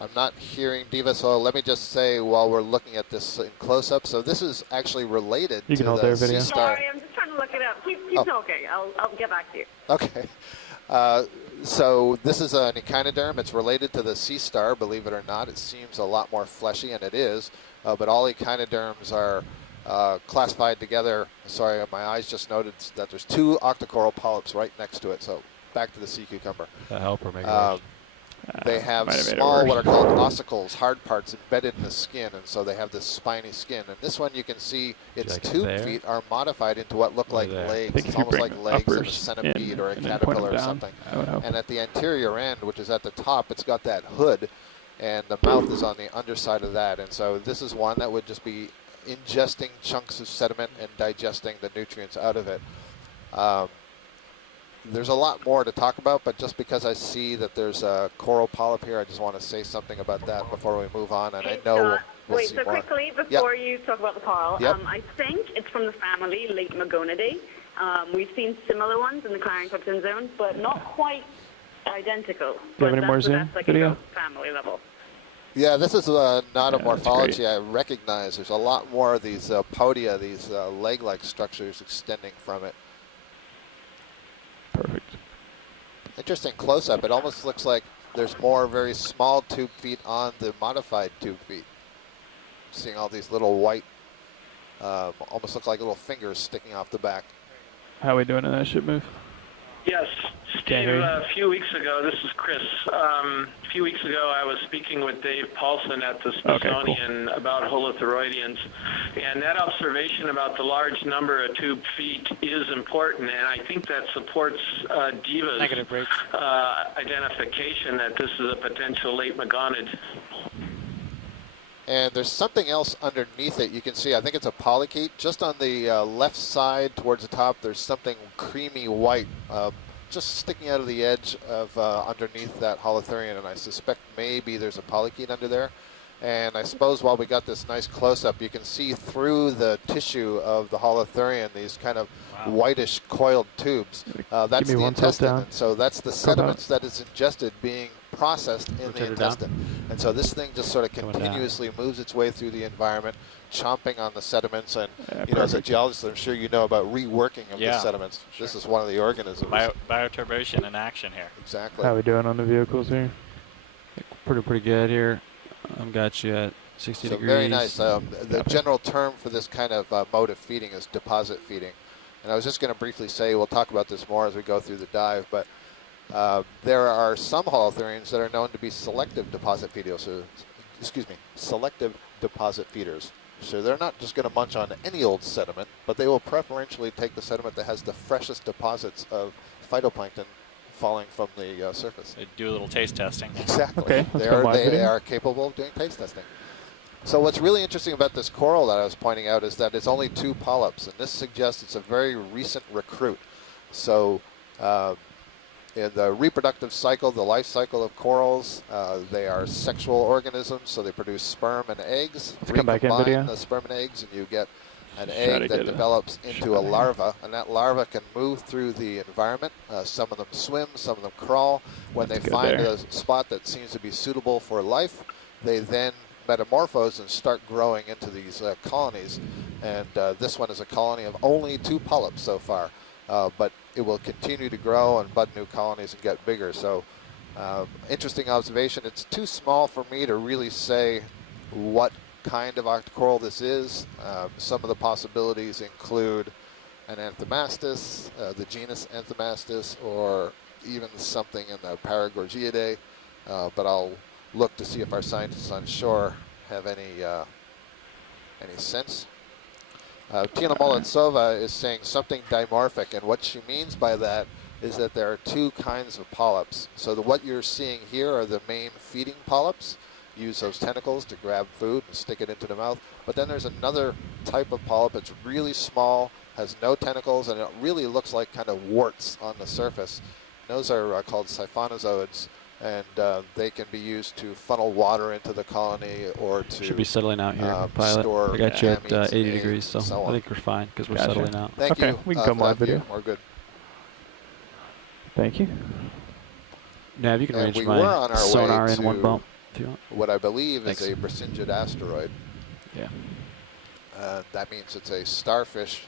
I'm not hearing Diva, so let me just say while we're looking at this in close-up, so this is actually related You to can hold the there, sea video. star. Sorry, I'm just trying to look it up. Keep Oh. talking. I'll get back to you. Okay. So this is an echinoderm. It's related to the sea star, believe it or not. It seems a lot more fleshy, and it is. But all echinoderms are classified together. Sorry, my eyes just noted that there's 2 octocoral polyps right next to it. So back to the sea cucumber. That help or make it worse? they have might have made it small, worse. what are called ossicles, hard parts embedded in the skin, and so they have this spiny skin. And this one, you can see its like tube there? feet are modified into what look like there? I legs. think It's if you almost bring like the legs of a uppers centipede in or a and then point caterpillar them or down, something. that would help. And at the anterior end, which is at the top, it's got that hood, and the mouth is on the underside of that. And so this is one that would just be ingesting chunks of sediment and digesting the nutrients out of it. There's a lot more to talk about, but just because I see that there's a coral polyp here, I just want to say something about that before we move on. And I know we'll Wait, see so more. quickly, Yep. before you talk about the coral, Yep. I think it's from the family Latemagonidae. We've seen similar ones in the Clarion-Clipperton zone, but not quite identical. Do you have any more Zoom video? Family level. Yeah, this is not a that's morphology I recognize. There's a lot more of these podia, these leg-like structures extending from it. Perfect. Interesting close-up. It almost looks like there's more very small tube feet on the modified tube feet. Seeing all these little white, almost look like little fingers sticking off the back. How are we doing in that ship move? Yes, Can't Steve, hear you. a few weeks ago, this is Chris. A few weeks ago, I was speaking with Dave Paulson at the Smithsonian about holothuroidians, and that observation about the large number of tube feet is important, and I think that supports Diva's Negative break. identification that this is a potential late megonid. And there's something else underneath it. You can see, I think it's a polychaete. Just on the left side towards the top, there's something creamy white just sticking out of the edge of underneath that holothurian, and I suspect maybe there's a polychaete under there. And I suppose while we got this nice close-up, you can see through the tissue of the holothurian these kind of whitish coiled tubes. That's me the one tilt intestine, down. and so that's the sediments that is ingested being processed in the turn it down. intestine. And so this thing just sort of Going down. continuously moves its way through the environment, chomping on the sediments. And Yeah, you know, as a perfect. geologist, I'm sure you know about reworking of the Yeah. sediments. This is one of the organisms. Bioturbation in action here. Exactly. How are we doing on the vehicles here? Pretty good here. Got you at 60 So degrees. very nice. The general term for this kind of mode of feeding is deposit feeding. And I was just going to briefly say, we'll talk about this more as we go through the dive, but there are some holothurians that are known to be selective deposit feeders. Selective deposit feeders. So they're not just going to munch on any old sediment, but they will preferentially take the sediment that has the freshest deposits of phytoplankton falling from the surface. They do a little taste testing. Exactly. Okay, let's go live They video. are capable of doing taste testing. So what's really interesting about this coral that I was pointing out is that it's only 2 polyps, and this suggests it's a very recent recruit. So in the reproductive cycle, the life cycle of corals, they are sexual organisms, so they produce sperm and eggs. Let's come back in Recombine video. the sperm and eggs, and you get an Try egg to that get a develops shot into a here. larva, and that larva can move through the environment. Some of them swim, some of them crawl. When Let's they go find there. a spot that seems to be suitable for life, they then metamorphose and start growing into these colonies. And this one is a colony of only 2 polyps so far, but it will continue to grow and bud new colonies and get bigger. So interesting observation. It's too small for me to really say what kind of octocoral this is. Some of the possibilities include an Anthomastus, the genus Anthomastus, or even something in the Paragorgiidae, but I'll look to see if our scientists on shore have any sense. Tina Molodtsova is saying something dimorphic, and what she means by that is that there are 2 kinds of polyps. So what you're seeing here are the main feeding polyps. Use those tentacles to grab food and stick it into the mouth. But then there's another type of polyp. It's really small, has no tentacles, and it really looks like kind of warts on the surface. Those are called siphonozoids, and they can be used to funnel water into the colony or to Should be settling out here, pilot. store I got you at gametes, 80 eggs, degrees, so and so I on. think we're fine because we're Gotcha. settling out. Thank Okay, you. we can for come that live view. video. We're good. Thank you. Nav, you can And range we my were on our sonar way in one to bump if you want. What I believe Thanks. is a Brisingid asteroid. Yeah. That means it's a starfish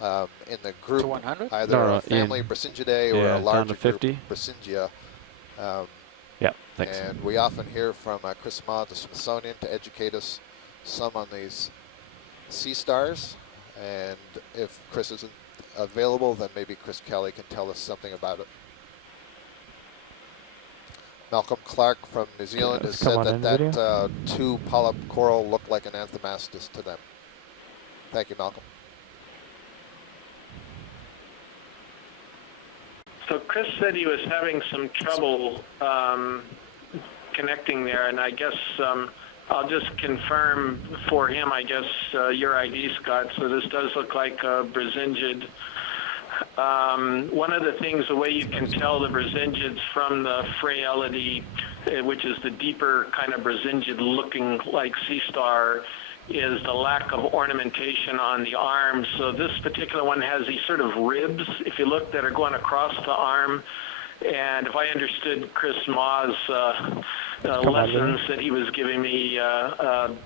in the group, To 100? either No, a family Brisingidae or yeah, a down to larger group 50. Brisingia. Yeah, thanks. And we often hear from Chris Ma at the Smithsonian to educate us some on these sea stars. And if Chris isn't available, then maybe Chris Kelly can tell us something about it. Malcolm Clark from New Zealand has let's come said on that in, that two polyp coral looked like an anthomastus to them. Thank you, Malcolm. So Chris said he was having some trouble connecting there, and I guess I'll just confirm for him, I guess, your ID, Scott. So this does look like a Brisingid. One of the things, the way you can tell the Brisingids from the fraility, which is the deeper kind of Brisingid looking like sea star, is the lack of ornamentation on the arms. So this particular one has these sort of ribs, if you look, that are going across the arm. And if I understood Chris Maw's lessons that he was giving me,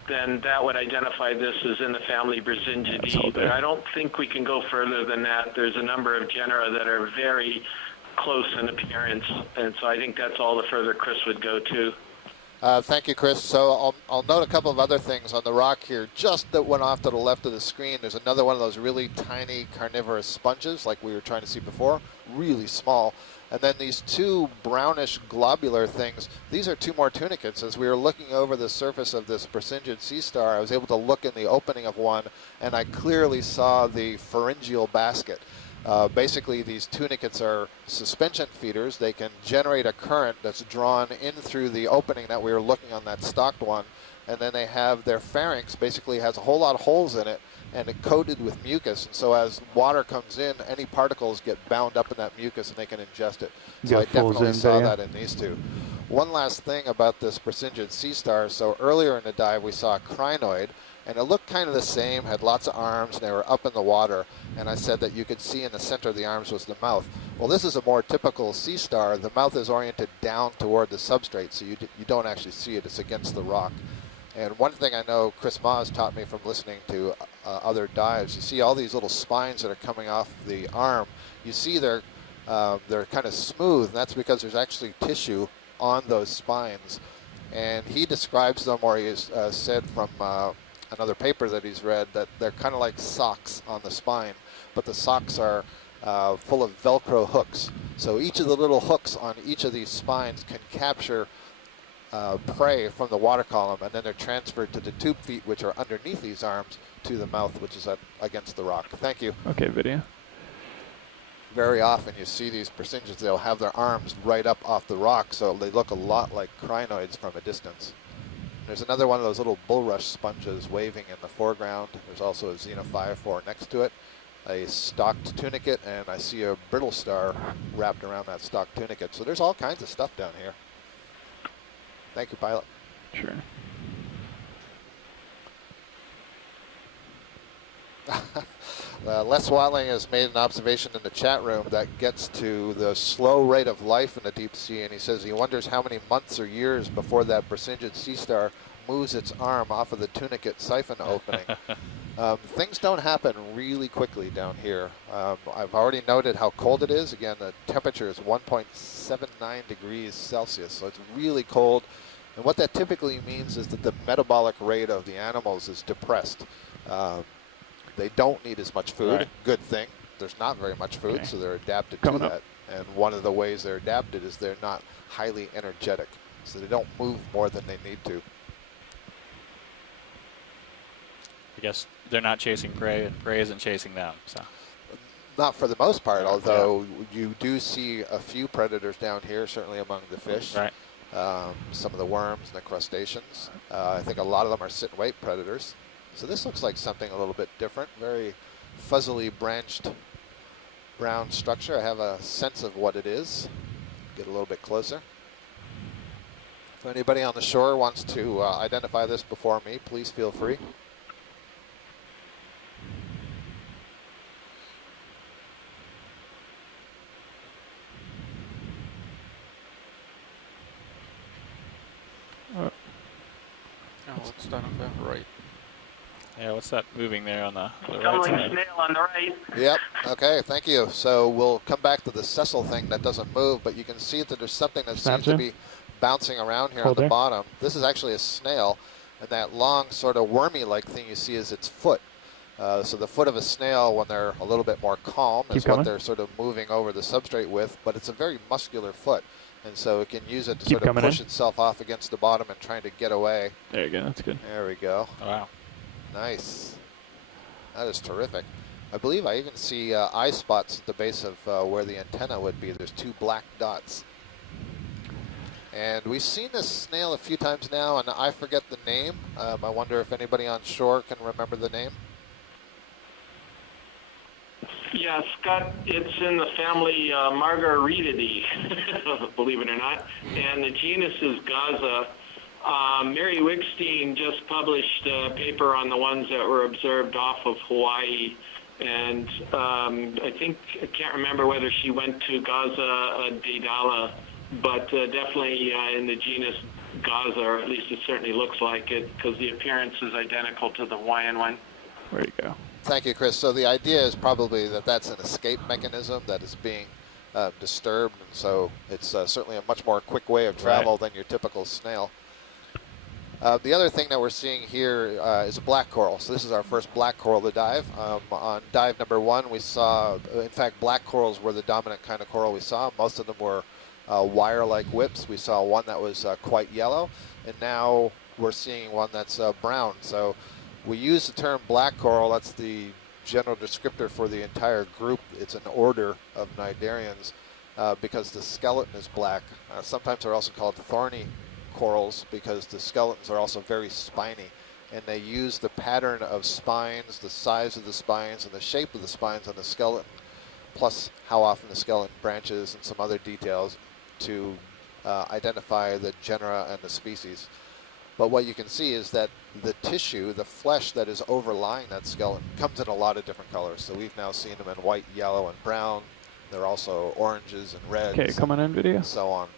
then that would identify this as in the family Brisingidae. But I don't think we can go further than that. There's a number of genera that are very close in appearance, and so I think that's all the further Chris would go to. Thank you, Chris. So I'll note a couple of other things on the rock here. Just that went off to the left of the screen, there's another one of those really tiny carnivorous sponges like we were trying to see before, really small. And then these two brownish globular things, these are two more tunicates. As we were looking over the surface of this Brisingid sea star, I was able to look in the opening of one, and I clearly saw the pharyngeal basket. Basically, these tunicates are suspension feeders. They can generate a current that's drawn in through the opening that we were looking on that stocked one, and then they have their pharynx basically has a whole lot of holes in it, and it coated with mucus. And so as water comes in, any particles get bound up in that mucus and they can ingest it. So I definitely saw that in these two. One last thing about this Brisingid sea star. So earlier in the dive, we saw a crinoid, and it looked kind of the same, had lots of arms, and they were up in the water. And I said that you could see in the center of the arms was the mouth. Well, this is a more typical sea star. The mouth is oriented down toward the substrate, so you don't actually see it. It's against the rock. And one thing I know Chris Maas taught me from listening to other dives, you see all these little spines that are coming off the arm. You see they're kind of smooth, and that's because there's actually tissue on those spines. And he describes them, or he has said from another paper that he's read, that they're kind of like socks on the spine, but the socks are full of Velcro hooks. So each of the little hooks on each of these spines can capture prey from the water column, and then they're transferred to the tube feet, which are underneath these arms, to the mouth, which is against the rock. Thank you. Okay, video. Very often you see these Brisingids, they'll have their arms right up off the rock, so they look a lot like crinoids from a distance. There's another one of those little bulrush sponges waving in the foreground. There's also a xenophyophore next to it, a stocked tunicate, and I see a brittle star wrapped around that stocked tunicate. So there's all kinds of stuff down here. Thank you, pilot. Sure. Les Watling has made an observation in the chat room that gets to the slow rate of life in the deep sea, and he says he wonders how many months or years before that Brisingid sea star moves its arm off of the tunicate siphon opening. Things don't happen really quickly down here. I've already noted how cold it is. Again, the temperature is 1.79 degrees Celsius, so it's really cold. And what that typically means is that the metabolic rate of the animals is depressed. They don't need as much food. Right. Good thing. There's not very much food, so they're adapted to that. And one of the ways they're adapted is they're not highly energetic, so they don't move more than they need to. I guess they're not chasing prey, and prey isn't chasing them. So, not for the most part, although you do see a few predators down here, certainly among the fish. Right. Some of the worms and the crustaceans. I think a lot of them are sit-and-wait predators. So this looks like something a little bit different, very fuzzily branched brown structure. I have a sense of what it is. Get a little bit closer. If anybody on the shore wants to identify this before me, please feel free. Oh, it's down on the right. Yeah, what's that moving there on the right Tumbling side? snail on the right. Yep, okay, thank you. So we'll come back to the sessile thing that doesn't move, but you can see that there's something that seems to be bouncing around here on the bottom. This is actually a snail, and that long sort of wormy-like thing you see is its foot. So the foot of a snail, when they're a little bit more calm, is what they're sort of moving over the substrate with, but it's a very muscular foot. And so it can use it to Keep sort of coming push in. itself off against the bottom and trying to get away. There you go. That's good. There we go. Wow. Nice. That is terrific. I believe I even see eye spots at the base of where the antenna would be. There's 2 black dots. And we've seen this snail a few times now, and I forget the name. I wonder if anybody on shore can remember the name. Yeah, Scott, it's in the family Margaritidae, believe it or not, and the genus is Gaza. Mary Wickstein just published a paper on the ones that were observed off of Hawaii, and I can't remember whether she went to Gaza Daedala, but definitely in the genus Gaza, or at least it certainly looks like it, because the appearance is identical to the Hawaiian one. There you go. Thank you, Chris. So the idea is probably that that's an escape mechanism that is being disturbed, and so it's certainly a much more quick way of travel than your typical snail. The other thing that we're seeing here is a black coral. So this is our first black coral to dive. On dive number 1, we saw, in fact, black corals were the dominant kind of coral we saw. Most of them were wire-like whips. We saw one that was quite yellow, and now we're seeing one that's brown. So we use the term black coral. That's the general descriptor for the entire group. It's an order of cnidarians because the skeleton is black. Sometimes they're also called thorny corals because the skeletons are also very spiny, and they use the pattern of spines, the size of the spines, and the shape of the spines on the skeleton, plus how often the skeleton branches and some other details to identify the genera and the species. But what you can see is that the tissue, the flesh that is overlying that skeleton, comes in a lot of different colors. So we've now seen them in white, yellow, and brown. There are also oranges and reds. Okay, coming in video. And so on.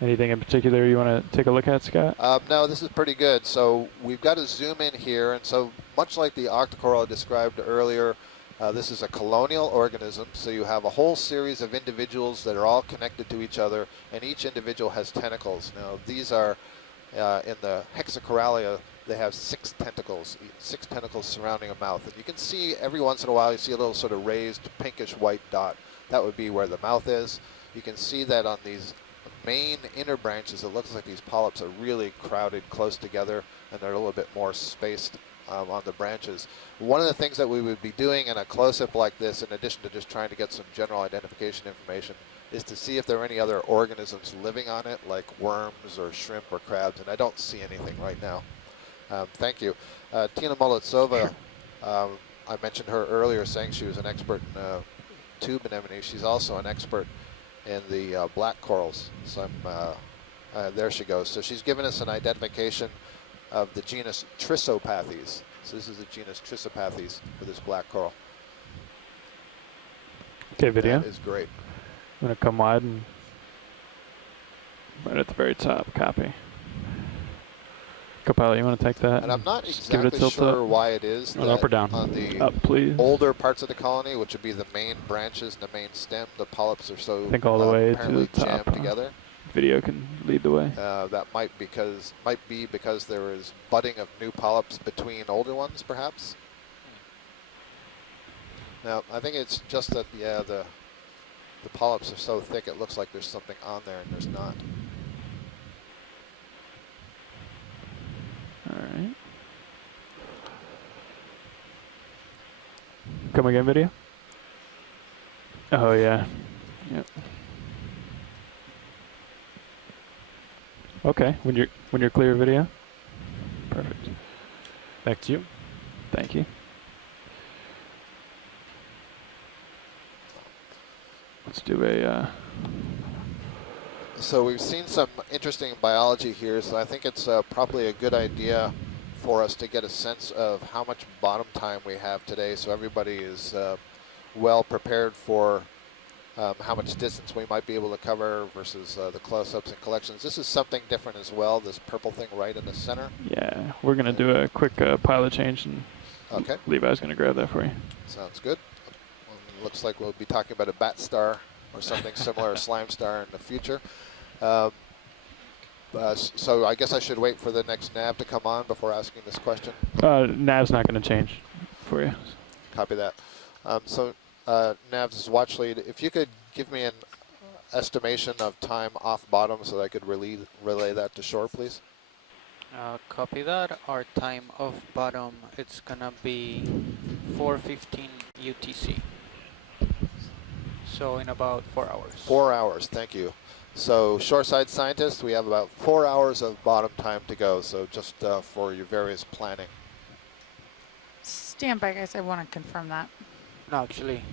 Anything in particular you want to take a look at, Scott? No, this is pretty good. So we've got to zoom in here. And so much like the octocoral I described earlier, this is a colonial organism. So you have a whole series of individuals that are all connected to each other, and each individual has tentacles. Now, these are, in the hexacoralia, they have 6 tentacles, 6 tentacles surrounding a mouth. And you can see every once in a while, you see a little sort of raised pinkish white dot. That would be where the mouth is. You can see that on these main inner branches, it looks like these polyps are really crowded close together, and they're a little bit more spaced on the branches. One of the things that we would be doing in a close-up like this, in addition to just trying to get some general identification information, is to see if there are any other organisms living on it, like worms or shrimp or crabs, and I don't see anything right now. Thank you. Tina Molitsova, I mentioned her earlier saying she was an expert in tube anemone. She's also an expert in the black corals. So there she goes. So she's given us an identification of the genus Trissopathes. So this is the genus Trissopathes for this black coral. Okay, video. That is great. I'm going to come wide and right at the very top, copy. Copilot, you want to take that? And I'm not give it a exactly tilt sure up. why it is that up or down? on the Up, please. older parts of the colony, which would be the main branches and the main stem, the polyps are so I think all the way to apparently the top. jammed together. Video can lead the way. That might be because there is budding of new polyps between older ones, perhaps. Now, I think it's just that, yeah, the polyps are so thick it looks like there's something on there, and there's not. All right. Come again, video? Oh, yeah. Yep. Okay, when you're clear, video. Perfect. Back to you. Thank you. Let's do a. So we've seen some interesting biology here, so I think it's probably a good idea for us to get a sense of how much bottom time we have today, so everybody is well prepared for how much distance we might be able to cover versus the close-ups and collections. This is something different as well, this purple thing right in the center. Yeah, we're going to do a quick pilot change, and okay. Levi's going to grab that for you. Sounds good. Looks like we'll be talking about a bat star or something similar, a slime star in the future. So I guess I should wait for the next nav to come on before asking this question. Nav's not going to change for you. Copy that. So Nav's watch lead, if you could give me an estimation of time off bottom so that I could relay that to shore, please. Copy that. Our time off bottom, it's gonna be 4:15 UTC. So in about 4 hours. 4 hours, thank you. So shoreside scientists, we have about 4 hours of bottom time to go, so just for your various planning. Stand by, guys. I want to confirm that. No, actually,